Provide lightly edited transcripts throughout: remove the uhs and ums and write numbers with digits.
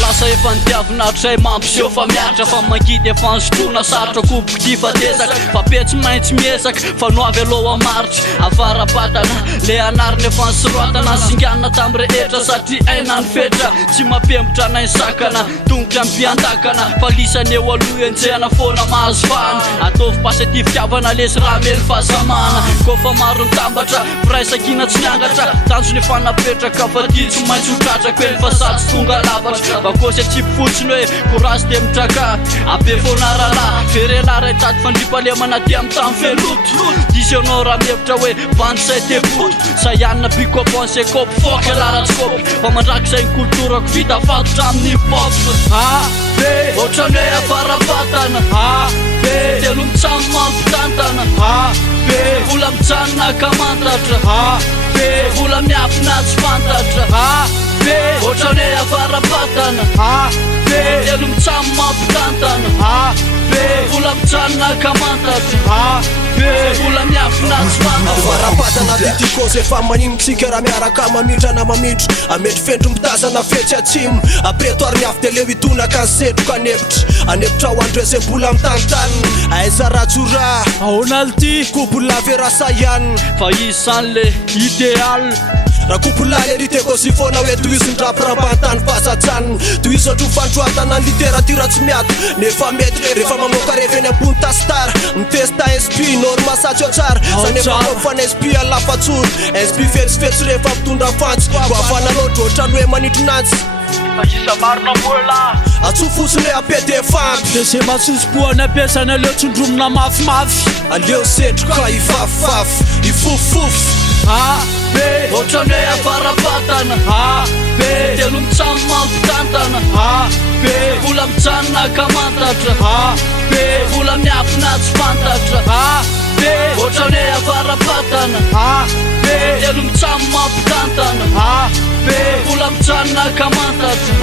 Lasa efa nitiavinatra mampiseho fa miatra fa mankidy efa nsotrona sarotra koboky ty fatezaka fa petsy maintsy miezaka fa noavy aloha amaritra avarapatana le anariny efa nisiroatana singanina tamy rehetra satria aina ny fetra tsy mampembotra nay sakana tongotra ampiandakana fa lisany eo aloha enjehana foana mahazo fahana ataovy pasy ty fitiavana lesy raha mely fahasamana kofa maro nitambatra firaisakina tsy miangatra tanjony efa napetraka fa ty tsy maintsy hotratrako eny fa sady tsy tonga lavatra vakosy atsipy fotsiny hoe courage de mitraka abe fonarala ferelara itaty fandripalemana ty amy tamy feloto disionao raha mihevitra hoe bandisay tepoto sayanina picopense kopy foky alaratsykopy fa mandrakizay ny kulturako vita fatotra amin'ny pop ohatrany hoe avarapatana telo mitsamy mampitantana vola mijanona akamantatra vola miafina tsy fantatra ohatrany hoe avarapatana telo mitsamy mampitantana vola mijanona akamantatra vola miafina tsy fantatra avarapatana titikôzy efa manimitsika raha miaraka mamitrana mamitro amety fendro mitazana fetsy atsimo apretoire miafy de leo itonaka ny setroka anepitra ho andrezem-bola mitanitany aiza ratsora aonalty kobolave rasa ihany fa izy zany le idéal raha kobolay eriteko fona hoe toizy ndrapirampantany fasajaniny toizy ohatro fandroatana ny littératura tsy miato nefa mety rehefa mamoaka reveny ambony tasitara mitesta inspi norma satsy ao tsara zany efa fana inspi alafatsoro inspi fetsifetsy rehefa mitondra fantsy ko afana loatra ohatrany hoe manitro nantsy isa marona mola atso fotsiny hoe apede fampy de se matsosy-poany ampiasany aleo tsondromona mafimafy aleo setroka ifafifafy ifofofofy ohatrany hoe avarapatana telo mitsamy mampitantana vola mijanona akamantatra vola miafina tsy fantatra ohatrany hoe avarapatana telo mitsamy mampitantana vola mijanona akamantatra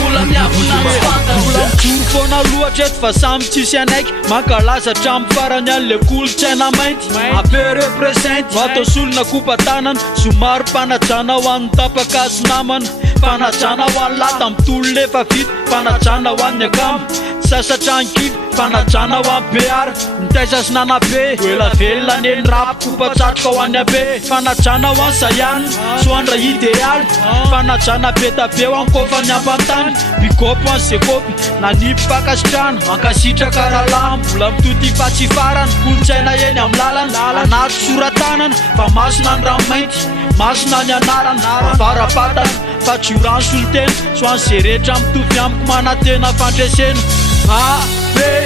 vola miafina tsy fantatra vola mijoro foana loatra eto fa samy tsisy anaiky mankalaza tramy farany an'le kolotsaina mainty ape represente atao solona kopatanana somary mpanajana ho an'ny tapakasy namana mpanajana ho an'ny lata mitolo lefa vita mpanajana ho an'ny akamba sasatranykiby mpanajana ho an'ny beara mitaiza sy nanabe elavelona neny rapo kopatsatroka ho an'ny abe mpanajana ho an'ny sayana soandra idéal mpanajana be tabe ho an'ny kofa ny ampantany bigopy ho an'ny zekopy nanipy pakasitrana mankasitra karalama mbola mitody fatsy farany kolotsaina eny amin'ny lalana anaty soratanana fa masona ny ranomainty masona ny anarana avarapatana fa tsy orano solotena so an'zay rehetra mitovy amiko manatena fandresena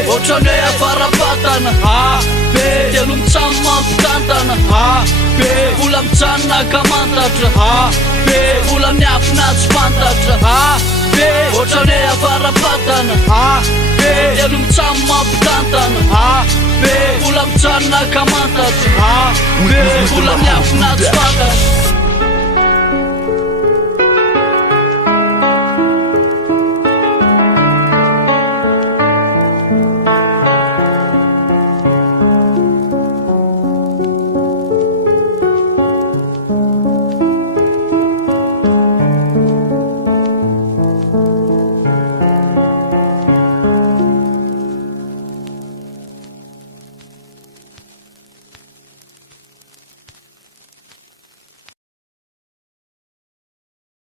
ohatrany hoe avarapatana telo mitsamy mampitantana vola mijanona akamantatra vola miafina tsy fantatra ohatrany hoe avarapatana telo mitsamy mampitantana vola mijanona akamantatra vola miafina tsy fantatra